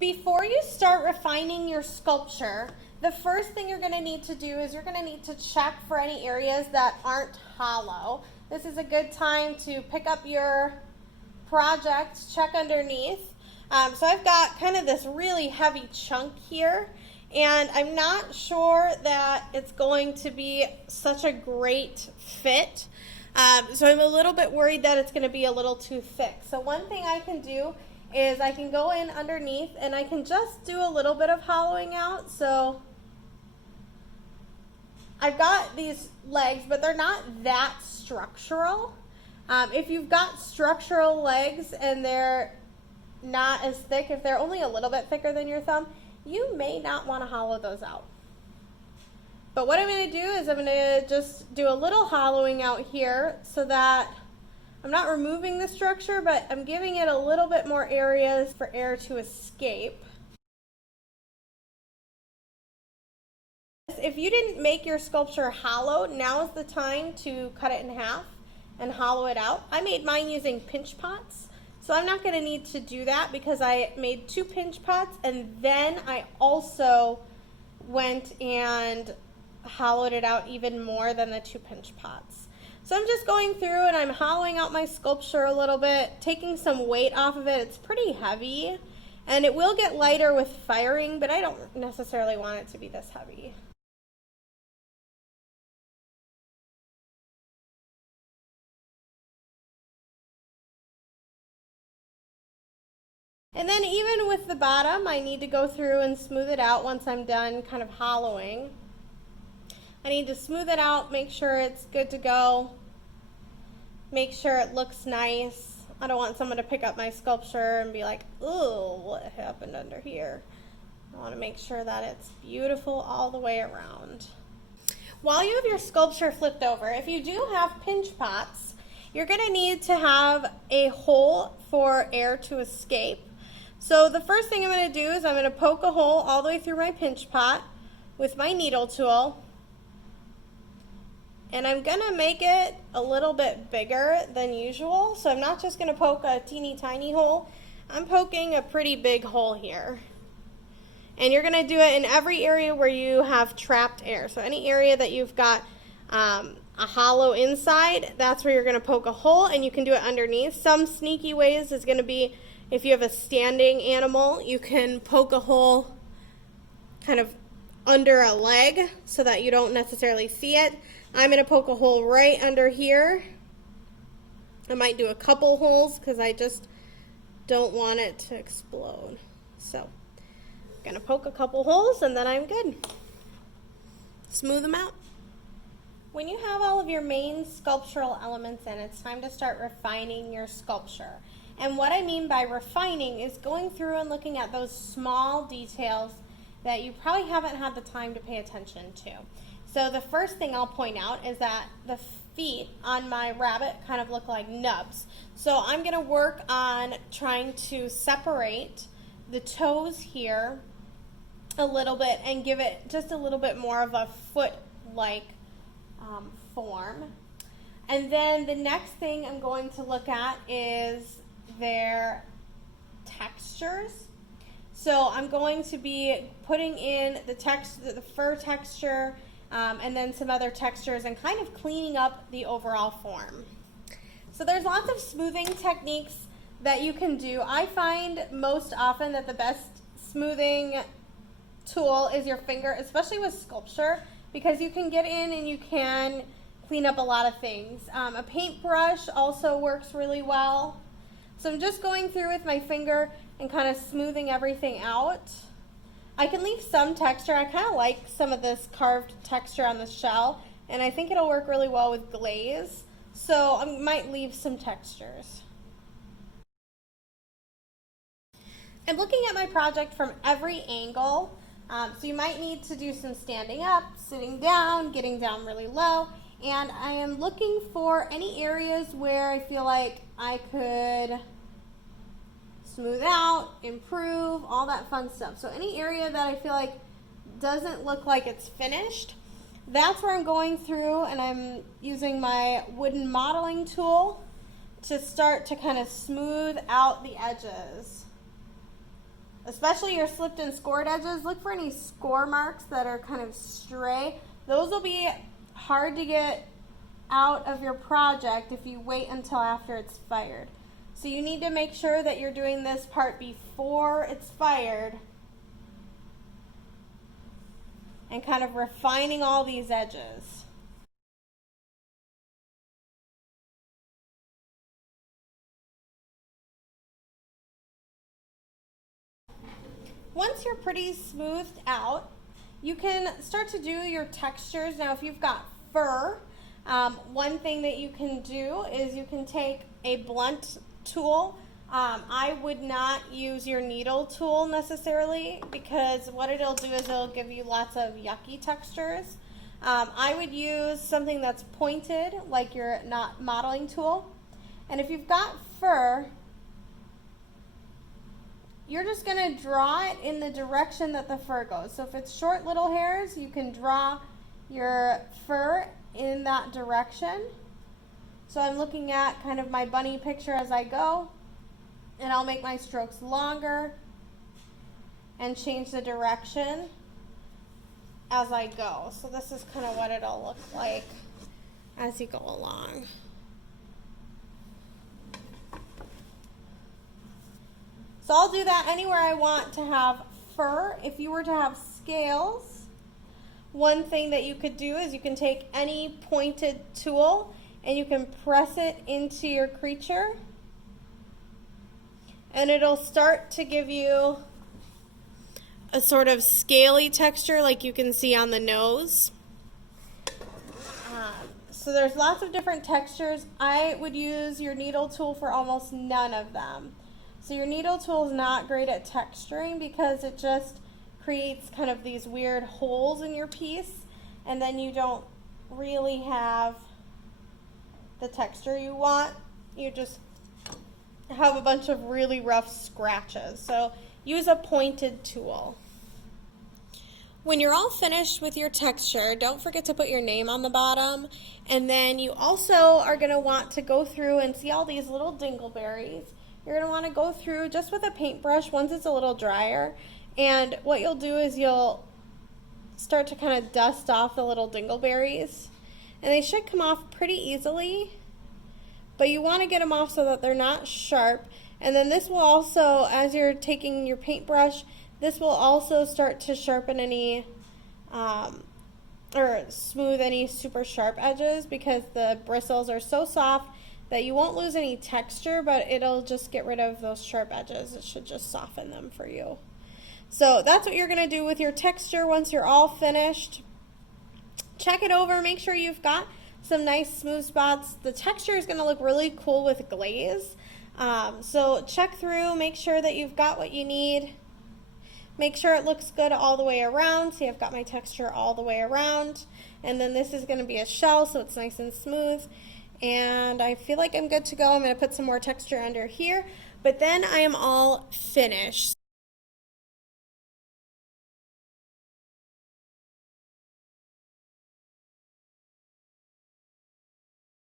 Before you start refining your sculpture, the first thing you're going to need to do is you're going to need to check for any areas that aren't hollow. This is a good time to pick up your project, check underneath. So I've got kind of this really heavy chunk here, and I'm not sure that it's going to be such a great fit. So I'm a little bit worried that it's going to be a little too thick. So one thing I can do is I can go in underneath and I can just do a little bit of hollowing out. So I've got these legs, but they're not that structural. If you've got structural legs and they're not as thick, if they're only a little bit thicker than your thumb, you may not want to hollow those out. But what I'm going to do is I'm going to just do a little hollowing out here so that I'm not removing the structure, but I'm giving it a little bit more areas for air to escape. If you didn't make your sculpture hollow, now is the time to cut it in half and hollow it out. I made mine using pinch pots, so I'm not going to need to do that because I made 2 pinch pots and then I also went and hollowed it out even more than the 2 pinch pots. So I'm just going through and I'm hollowing out my sculpture a little bit, taking some weight off of it. It's pretty heavy and it will get lighter with firing, but I don't necessarily want it to be this heavy. And then even with the bottom, I need to go through and smooth it out once I'm done kind of hollowing. I need to smooth it out, make sure it's good to go, make sure it looks nice. I don't want someone to pick up my sculpture and be like, ooh, what happened under here? I want to make sure that it's beautiful all the way around. While you have your sculpture flipped over, if you do have pinch pots, you're going to need to have a hole for air to escape. So the first thing I'm going to do is I'm going to poke a hole all the way through my pinch pot with my needle tool. And I'm going to make it a little bit bigger than usual. So I'm not just going to poke a teeny tiny hole. I'm poking a pretty big hole here. And you're going to do it in every area where you have trapped air. So any area that you've got a hollow inside, that's where you're going to poke a hole, and you can do it underneath. Some sneaky ways is going to be if you have a standing animal, you can poke a hole kind of under a leg so that you don't necessarily see it. I'm going to poke a hole right under here. I might do a couple holes because I just don't want it to explode. So I'm going to poke a couple holes and then I'm good. Smooth them out. When you have all of your main sculptural elements in, it's time to start refining your sculpture. And what I mean by refining is going through and looking at those small details that you probably haven't had the time to pay attention to. So the first thing I'll point out is that the feet on my rabbit kind of look like nubs. So I'm going to work on trying to separate the toes here a little bit and give it just a little bit more of a foot-like form. And then the next thing I'm going to look at is their textures. So I'm going to be putting in the fur texture and then some other textures and kind of cleaning up the overall form. So there's lots of smoothing techniques that you can do. I find most often that the best smoothing tool is your finger, especially with sculpture, because you can get in and you can clean up a lot of things. A paintbrush also works really well. So I'm just going through with my finger and kind of smoothing everything out. I can leave some texture. I kind of like some of this carved texture on the shell, and I think it'll work really well with glaze. So I might leave some textures. I'm looking at my project from every angle. So you might need to do some standing up, sitting down, getting down really low. And I am looking for any areas where I feel like I could smooth out, improve, all that fun stuff. So any area that I feel like doesn't look like it's finished, that's where I'm going through and I'm using my wooden modeling tool to start to kind of smooth out the edges. especially your slipped and scored edges. Look for any score marks that are kind of stray. Those will be hard to get out of your project if you wait until after it's fired. So you need to make sure that you're doing this part before it's fired and kind of refining all these edges. Once you're pretty smoothed out, you can start to do your textures. Now if you've got fur, one thing that you can do is you can take a blunt tool. I would not use your needle tool necessarily, because what it'll do is it'll give you lots of yucky textures. I would use something that's pointed, like your modeling tool. And if you've got fur, you're just going to draw it in the direction that the fur goes. So if it's short little hairs, you can draw your fur in that direction. So I'm looking at kind of my bunny picture as I go, and I'll make my strokes longer and change the direction as I go. So this is kind of what it'll look like as you go along. So I'll do that anywhere I want to have fur. If you were to have scales, one thing that you could do is you can take any pointed tool and you can press it into your creature, and it'll start to give you a sort of scaly texture like you can see on the nose. So there's lots of different textures. I would use your needle tool for almost none of them. So your needle tool is not great at texturing because it just creates kind of these weird holes in your piece, and then you don't really have the texture you want. You just have a bunch of really rough scratches. So use a pointed tool. When you're all finished with your texture, don't forget to put your name on the bottom. And then you also are going to want to go through and see all these little dingleberries. You're going to want to go through just with a paintbrush once it's a little drier. And what you'll do is you'll start to kind of dust off the little dingleberries. And they should come off pretty easily. But you want to get them off so that they're not sharp. And then this will also, as you're taking your paintbrush, this will also start to sharpen any, or smooth any super sharp edges, because the bristles are so soft that you won't lose any texture, but it'll just get rid of those sharp edges. It should just soften them for you. So that's what you're going to do with your texture once you're all finished. Check it over. Make sure you've got some nice smooth spots. The texture is going to look really cool with glaze. So check through. Make sure that you've got what you need. Make sure it looks good all the way around. See, I've got my texture all the way around. And then this is going to be a shell, so it's nice and smooth. And I feel like I'm good to go. I'm going to put some more texture under here, but then I am all finished.